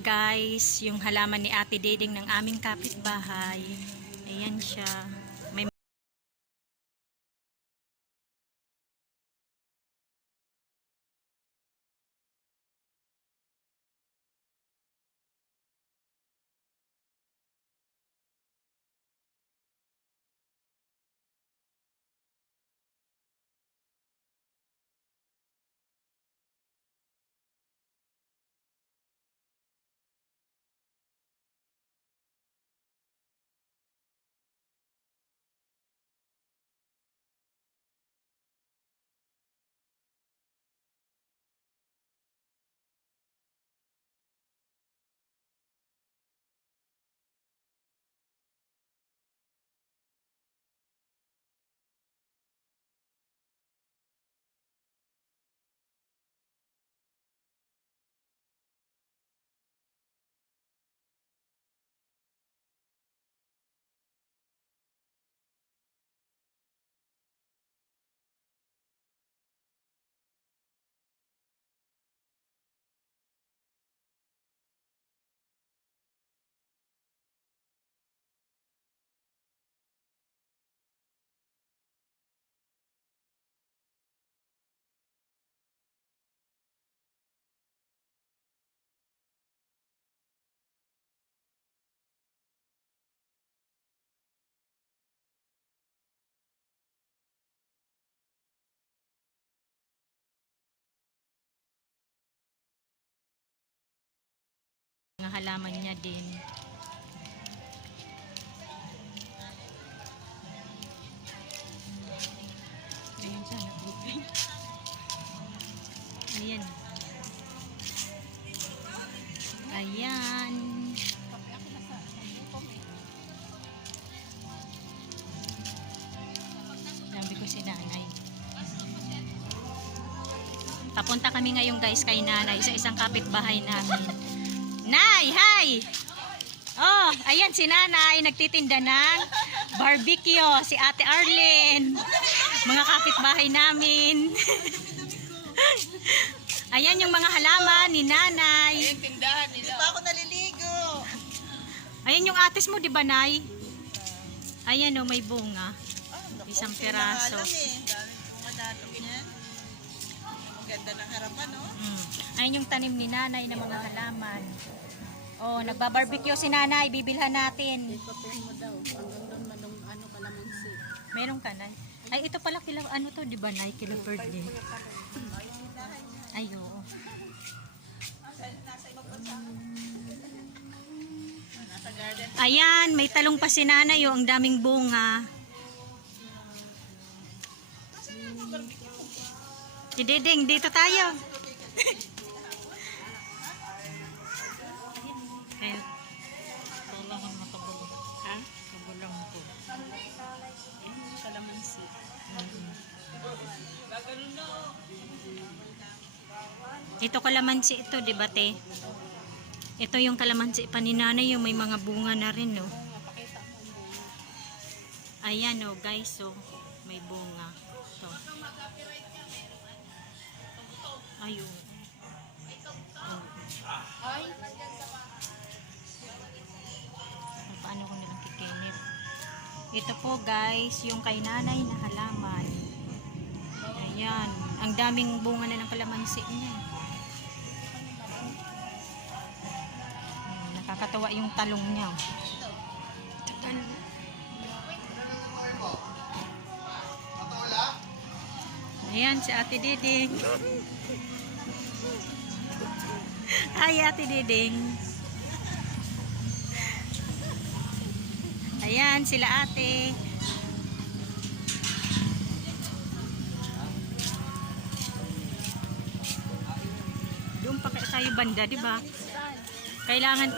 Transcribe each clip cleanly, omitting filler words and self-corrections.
Ayan guys, yung halaman ni Ate Diding ng aming kapitbahay. Ayan siya. May mga halaman niya din. Ayan siya, nag-booking. Ayan. Ayan. Sabi ko si nanay. Papunta kami ngayon guys kay nanay sa isang kapitbahay namin. Nay, hi! Oh, ayan si nanay nagtitinda ng barbecue, si Ate Arlene. Mga kapitbahay namin. Ayan yung mga halaman ni nanay. Ayan, tindahan nila. Hindi pa ako naliligo. Ayan yung atis mo, di ba, nay? Ayan o, may bunga. Isang piraso. Dami bunga natin yan. Ganda ng harapan, no? Ayan yung tanim ni nanay ng mga halaman. Oh, nagbabarbecue si nanay, bibilhan natin. Ipapin mo daw. Hanggang doon manong ano kalamansi. Meron ka, nay? Ay, ito pala kila, ano to, di ba, nay? Kila birthday. Ay, oo. Ayan, may talong pa si nanay, oh, ang daming bunga. Si Diding, dito tayo. Kailangan makabulo. Ha? Kabulang ko. Kalamansi. Ito kalamansi ito, di ba, te? Ito yung kalamansi pa ni nanay, yung may mga bunga na rin, no? Ayan, no, guys, so may bunga. Ito. Ayun. Paano ko nilang kikinip? Ito po, guys, yung kay nanay na halaman. Ayan. Ang daming bunga na ng kalamansi niya. Nakakatawa yung talong niya. Ayan, si Ate Diding. Hi, Ate Diding. Ayan, sila ate. Doon pa tayo banda, di ba? Kailangan.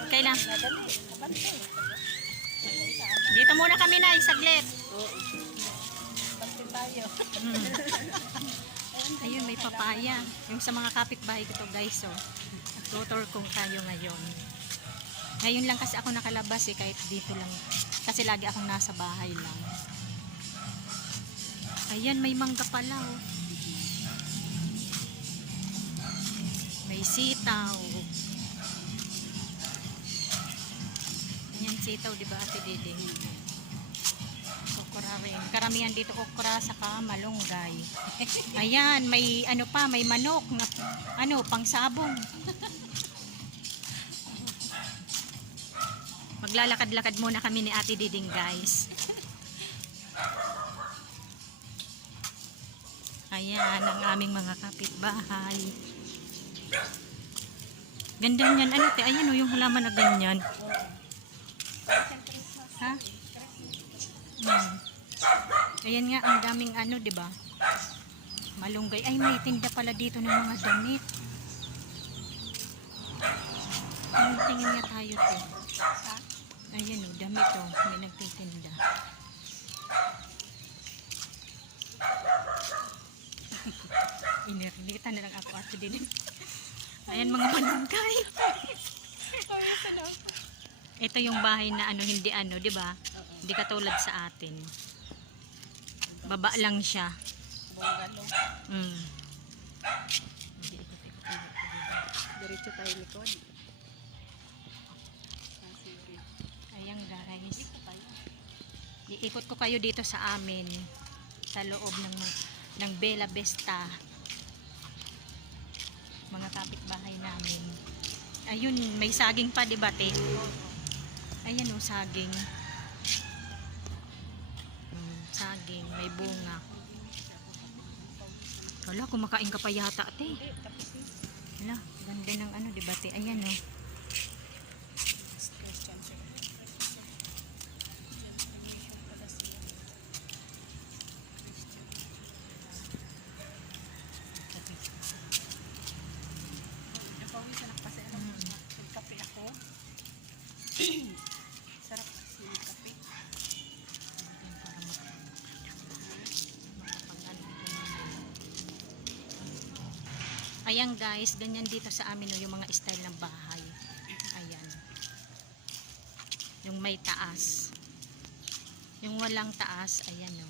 Dito muna kami na, saglit. Ayun, may papaya. Yung sa mga kapitbahay ko to, guys, so. Tutor kong tayo ngayon. Ngayon lang kasi ako nakalabas kahit dito lang. Kasi lagi akong nasa bahay lang. Ayan, may mangga pala, oh. May sitaw. Yan sitaw, di ba, Ate Diding? Okra rin. Karamihan dito okra saka malunggay. Ayan, may ano pa, may manok na ano, pangsabong. Maglalakad-lakad muna kami ni Ate Diding, guys. Ayan, ang aming mga kapitbahay. Ganda niyan. Ano, te? Ayan o, yung halaman na ganyan. Ha? Ayan nga, ang daming ano, di ba? Malunggay. Ay, may tinda pala dito ng mga damit. Tingin nga tayo, te. Ayan o, damit o. May nagtitinda. Inirlita na lang ako, Ate din. Ayan, mga malunggay. Ito yung bahay na ano, hindi ano, di ba? Hindi katulad sa atin. Baba lang siya. Bungalo. Diretso tayo likod. Ayan, guys. Iikot ko kayo dito sa amin. Sa loob ng Bella Vista. Mga kapitbahay namin. Ayun, may saging pa, di ba, te? Ayan o, saging. Saging, may bunga. Wala, kumakain ka pa yata, te. Wala, ganda ng ano, di ba, te? Ayan o. Kape ako. Sarap kasi yung kape. Ayan, guys, ganyan dito sa amin o, yung mga style ng bahay. Ayan. Yung may taas. Yung walang taas, ayan o.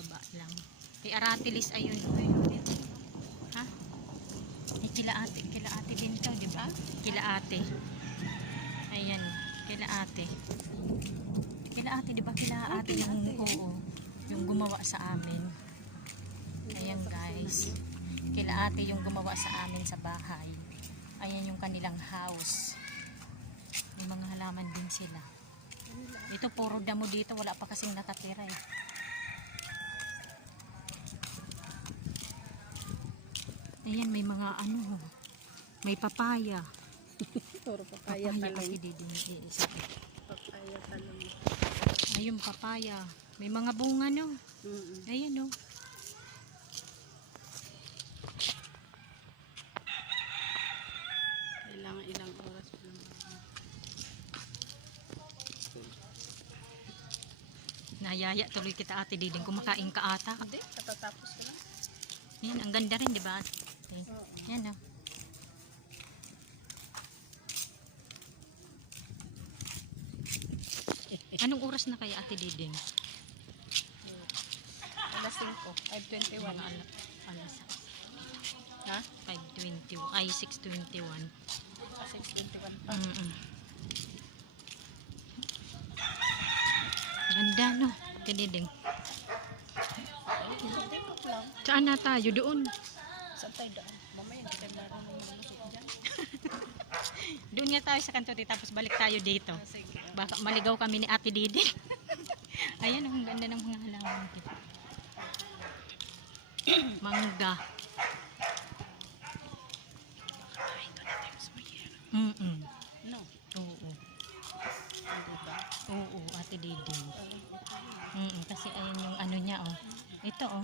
Baba lang. Kay Aratilis, ayun o. Ha? Kila ate din to, di ba? Kila ate. Ayan, kila ate. Kila ate, di ba? Kila ate yung, oo, yung gumawa sa amin. Ayan, guys. Kila ate yung gumawa sa amin sa bahay. Ayan yung kanilang house. May mga halaman din sila. Ito, puro damo dito. Wala pa kasing nakatira eh. Ayan, may mga ano, may papaya. Puro papaya talong. Kasi didin, isa. Papaya talong. Ayun, papaya. May mga bunga, no? Ayan, no? Kailangan ilang oras pa lang. Nayaya tuloy kita, Ate Diding. Kumakain ka ata. Hindi, katatapos ko lang. Ayan, ang ganda rin, di ba? Ayan, no? Anong oras na kaya, Ate Diding? Alas 5, 5:21. Mga alas Ha? 5:20. Ay, 6:21. 6:21 pa. Ganda, no? Ate Diding. Hindi ko lang. Saan na tayo? Doon. Saan tayo daan? Mamaya hindi tayo marunong malusot dyan. Doon nga tayo sa kanto, tapos balik tayo dito. Sige. Baka maligaw kami ni Ate Diding. Ayan, ang ganda ng mga halaman dito. Mangga. No. Oo. Diba? Oo, Ate Diding. Kasi ayan yung ano niya, oh. Ito, oh.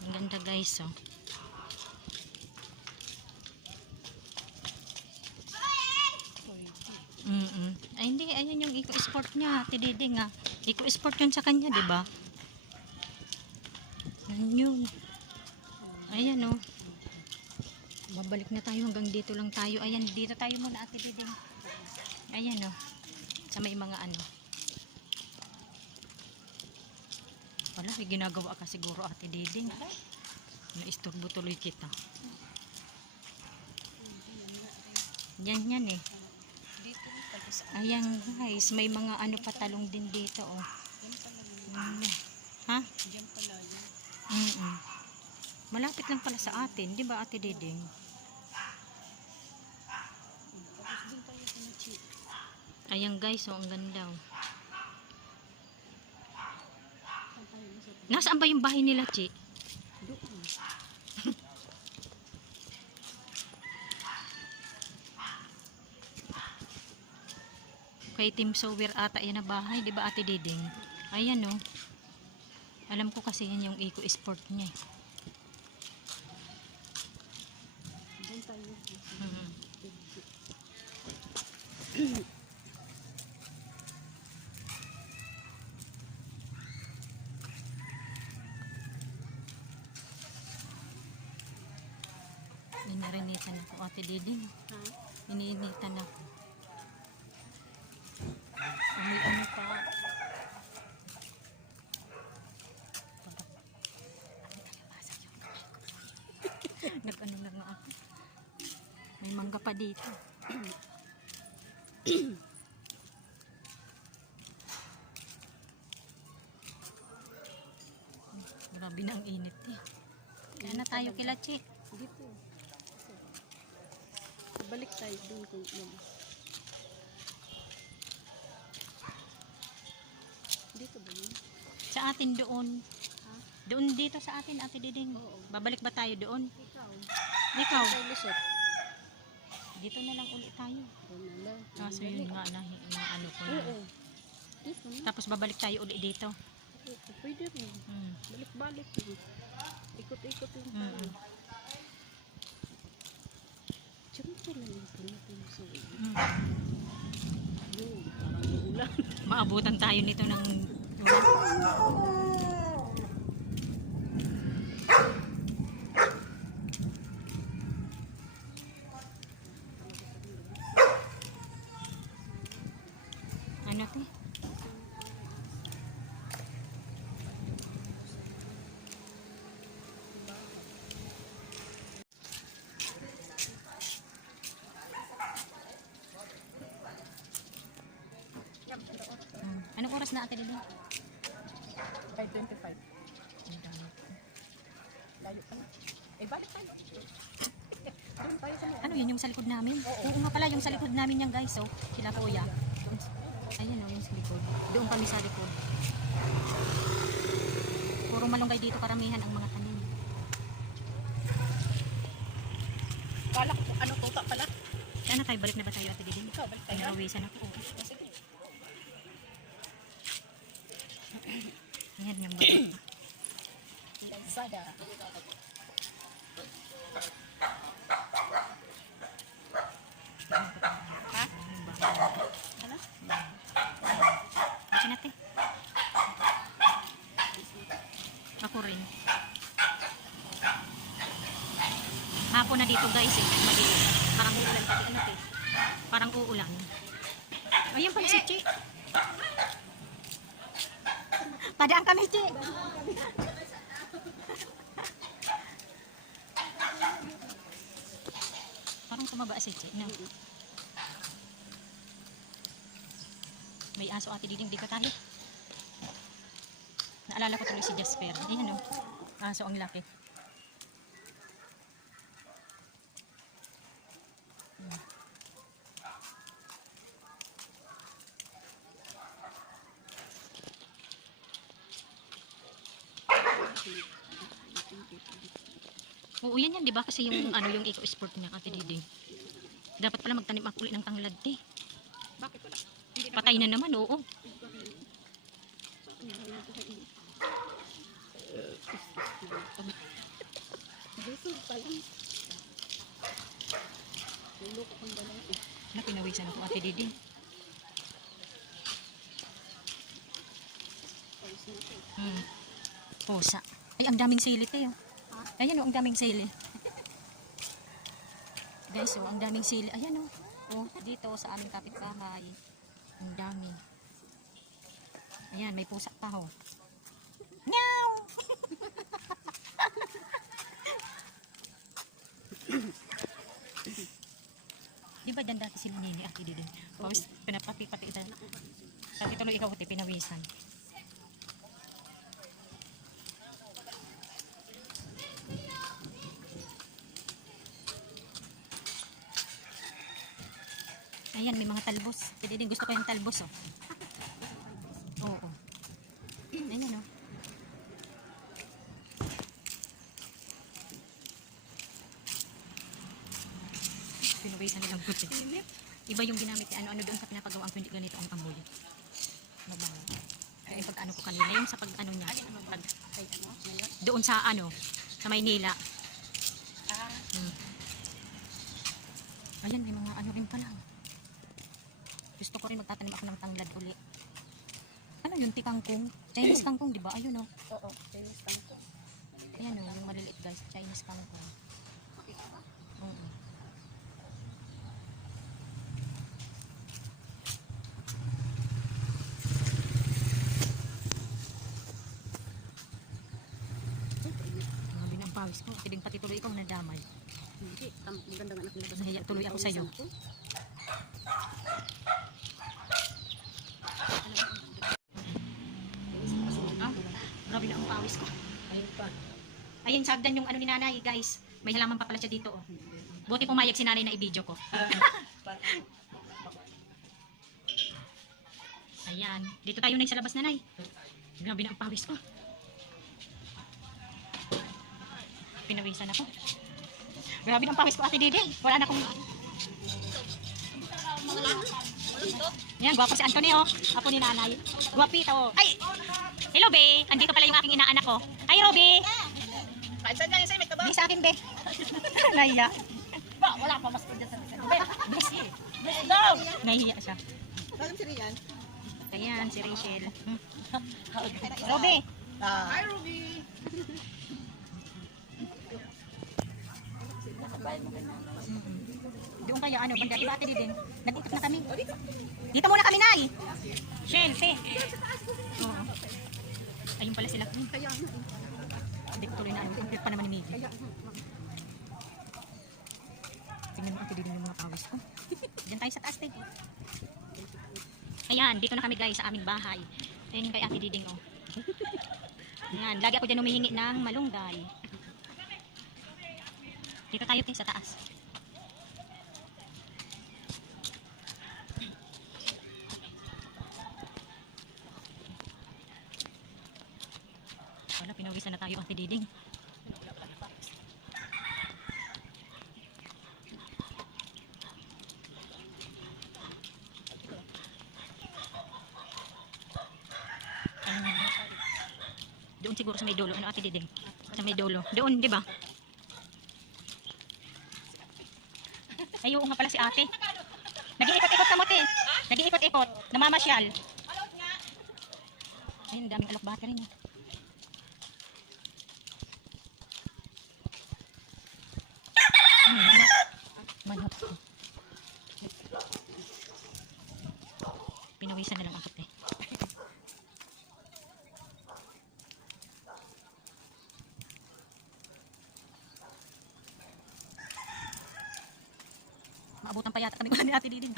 Ang ganda, guys, oh. Ay, hindi. Ayan yung eco-sport niya, Ate Diding, ah. Eco-sport yun sa kanya, di ba? Ayan yun. Ayan, oh. Babalik na tayo, hanggang dito lang tayo. Ayan, dito tayo muna, Ate Diding. Ayan, oh. Sa may mga ano. Wala, may ginagawa ka siguro, Ate Diding. Naisturbo tuloy kita. Yan eh. Dito rin pala sa Ayan guys, may mga ano patalong din dito oh. Ano? Ha? Diyan pala yun. Malapit lang pala sa atin, di ba Ate Diding? Tapos doon tayo sa Machi. Ayan guys, oh, ang ganda oh. Saan tayo nasa Nasaan ba yung bahay nila, Chi? doon? Kay Team Sower ata yan na bahay, di ba Ate Diding? Ayan oh. Alam ko kasi yan yung eco sport niya. Doon tayo. Mm. Inarinitan ako Ate Diding. Ha? Iniinitan ako. May ano pa. Nag-ano na nga ako. May mangga pa dito. Grabe na ang init eh. Kaya na tayo kila Chi. Dito. Balik tayo doon kung ano. Dito ba yun? Sa atin doon. Ha? Doon dito sa atin Ate Diding. Oo. Babalik ba tayo doon? Ikaw. Ikaw. Tayo lusot. Dito na lang ulit tayo. Doon na lang. Kaso yun nga na ano ko na. Oo. Dito na. Tapos babalik tayo ulit dito. Oo, pwede rin. Hmm. Balik-balik rin. Ikot-ikot lang tayo. Mm. Diyan pala yung pinapinasuin. Hmm. Yun, parang ulan. Maabutan tayo nito ng ano te? Anong oras na Ate Diding? 5:25. Layo pa na. Eh, balik tayo. Doon tayo sa mga. Ano yun yung sa likod namin? Oo nga pala yung sa likod namin yan guys. So, sila kuya. Doon, ayun o yung sa likod. Doon kami sa likod. Puro malunggay dito karamihan ang mga tanim. Kala ko, ano, tuta pala. Saan na tayo? Balik na ba tayo Ate Diding? Ikaw, balik tayo. Pinawisan ako. O, sige. Ayan yung balik. Lazada. Ha? Ano? Kasi natin. Ako rin. Hapon na dito guys eh. Maliit. Parang uulan pati ano eh. Parang uulan. Ayun pala si Chi. Padaan kami Chi. Parang tumaba si Chi. No? May aso Ate Diding, di ka tayo. Naalala ko tuloy si Jasper. Ayan o. Aso ang laki. Oo, yan yan, di ba? Kasi yung ano yung eco sport niya, Ate Diding. Dapat pala magtanim ako ulit ng tanglad, eh. Bakit wala? Hindi na Patay na naman, oo. Busog pa lang. Tulog akong dalawa eh. Na pinawisan ko, Ate Diding. Pusa. Ay, ang daming sili, eh. Oh. Ayan, oh, ang daming sili. Guys, oh, ang daming sili. Ayan, oh. Oh, dito sa aming kapitbahay. Ang dami. Ayan, may pusa pa, oh. Meow! Di ba dyan dati sila nini Ate Diding? Pawis, pinapati-pati ito. Pati tuloy ikaw ate, pinawisan. Ayan, may mga talbos. Ate Diding, gusto ko yung talbos, oh. Oo. Ayan, oh. Pinawisan nilang puti. Iba yung ginamit niya, ano doon sa pinapagawa ang ganito ang amoy. Mabango. Kaya yung pag-ano ko kanina, yung sa pag-ano niya, pag, doon sa ano, sa Maynila. Ayan, may mga ano rin pala. Gusto ko rin magtatanim ako ng tanglad uli. Ano yun, tikangkong? Chinese kangkong, di ba? Ayun, oh. Oo, Chinese kangkong. Ayan, oh, yung maliliit guys, Chinese kangkong. Oo. Grabe na ang pawis ko. Tiling pati tuloy ikaw nadamay. Hindi, magandang anak nila. Nahiya tuloy ako sa'yo. Ah, grabe na ang pawis ko. Ayun pa. Ayun, sagdan yung ano ni nanay, guys. May halaman pa pala siya dito, oh. Buti pumayag si nanay na i-video ko. Ayan. Dito tayo na sa labas, nanay. Grabe na ang pawis ko. Pinawisan ako. Grabe na ang pawis ko, Ate Diding. Wala na akong... Ayan, gwapo si Anthony, oh. Apo ni nanay. Gwapito. Ay! Hello, be. Andito pala yung aking inaanak ko. Ay, Roby. Saan dyan sa'yo? May taba? Di sa akin, be. Nahiya. Ba, wala pa mas dyan sa mga. Bless you. Daw! Nahiya siya. Bakit si Rian? Ayan, si Rachel. Roby. Hi, Ruby! Doon kaya ano, banda, diba Ate Diding? Nag-ikot na kami. Dito muna kami, Nay. Shell, te. Oo. Ayun pala sila. Hindi ko tuloy na ano. Complete pa naman ni Miggy. Tingnan mo Ate Diding yung mga pawis ko. Diyan tayo sa taas, te. Ayan, dito na kami guys sa aming bahay. Ayan yung kay Ate Diding, oh. Ayan, lagi ako dyan humihingi ng malunggay. Dito tayo, te, sa taas. Wala, pinawisan na tayo Ate Diding. Doon siguro sa may dulo, ano Ate Diding? Sa may dulo. Doon, di ba? Ay, oo nga pala si ate. Nag-iikot-ikot ka mo, te. Nag-iikot-ikot. Namamasyal. Ayun, daming alok bata rin. Manhot. Pinawisan na lang ako, te. Maabutan pa yata kami ni Ate Diding.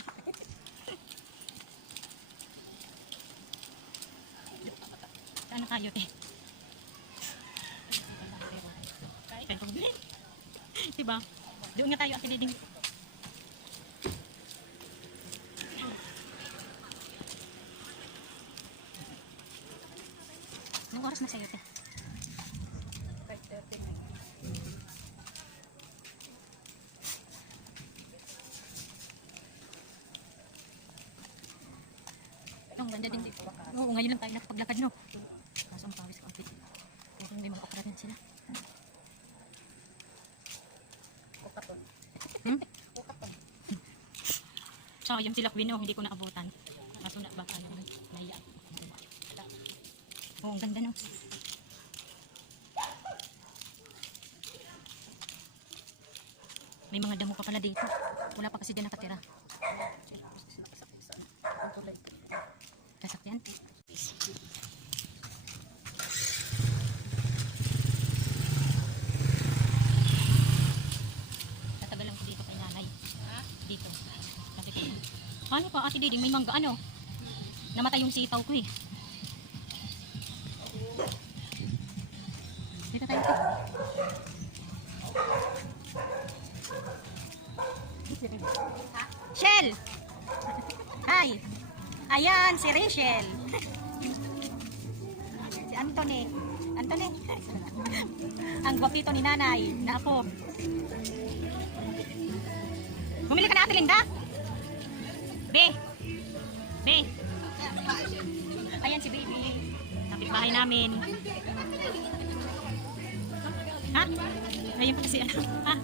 Saan na tayo, te? Diba? Doon nga tayo, Ate Diding. Anong oras na sa'yo, te? 5:30 na. Ang ganda din dito. Oo, ngayon lang tayo nakapaglakad, no? Tapos ang pawis ko, ang piti. Kaya may mga okra rin sila. Kukaton. Hmm? Kukaton. Sayang sila Queen, oh, hindi ko naabutan. Kaso na baka naman. Naya. Oo, ang ganda, no? May mga damo pa pala dito. Wala pa kasi dyan nakatira. Sasakyan. Tatagal lang ko dito kay nanay. Dito. Ano ka, Ate Diding, may mangga ano? Namatay yung sitaw ko eh. Dito tayo. Shell! Hi! Ayan, si Rachel. Si Anthony. Anthony. Ang gwapito ni nanay na ako. Bumili ka na, Ate Linda? Be. Be. Ayan si baby. Kapitbahay namin. Ha? Ngayon pa kasi ano. Ha?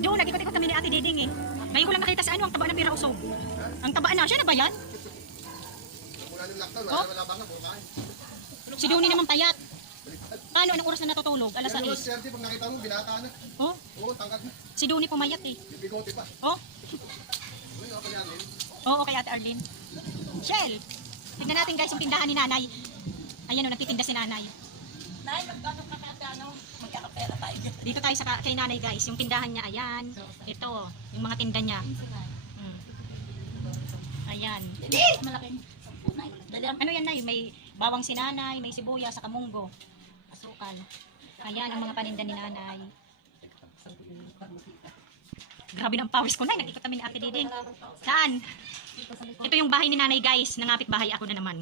Doon, nag-ikot-ikot kami ni Ate Diding eh. Ngayon ko lang nakita si ano, ang taba ng pira usog. Ang taba na, siya na ba yan? Oh? Si Duni naman payat. Paano, anong oras na natutulog? Alas 6. Swerte pag nakita mo, binata na. Oh? Oo, tangkad na. Si Duni pumayat eh. Bigote pa. Oh? Uy, ako yan eh. Oo, kay Ate Arlene. Shell! Tignan natin guys yung tindahan ni nanay. Ayan o, nagtitinda si nanay. Nay, magkano ka kada ano? Magkakapera tayo. Dito tayo sa kay nanay guys, yung tindahan niya, ayan. Ito, yung mga tinda niya. Ayan. Malaking. Ano yan nay? May bawang si nanay, may sibuyas, sa kamunggo. Asukal. Ayan ang mga paninda ni nanay. Grabe ng pawis ko, nay. Nag-ikot kami ni Ate Diding. Saan? Ito yung bahay ni nanay guys. Nangapit bahay ako na naman.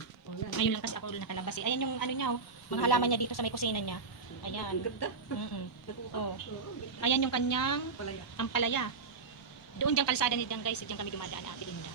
Ngayon lang kasi ako nakalabas. Ayan yung ano niya, oh. Mga halaman niya dito sa may kusina niya. Ayan. Oh. Ayan yung kanyang ampalaya. Doon diyang kalsada ni Dang guys. Diyan kami dumadaan, Ate Linda.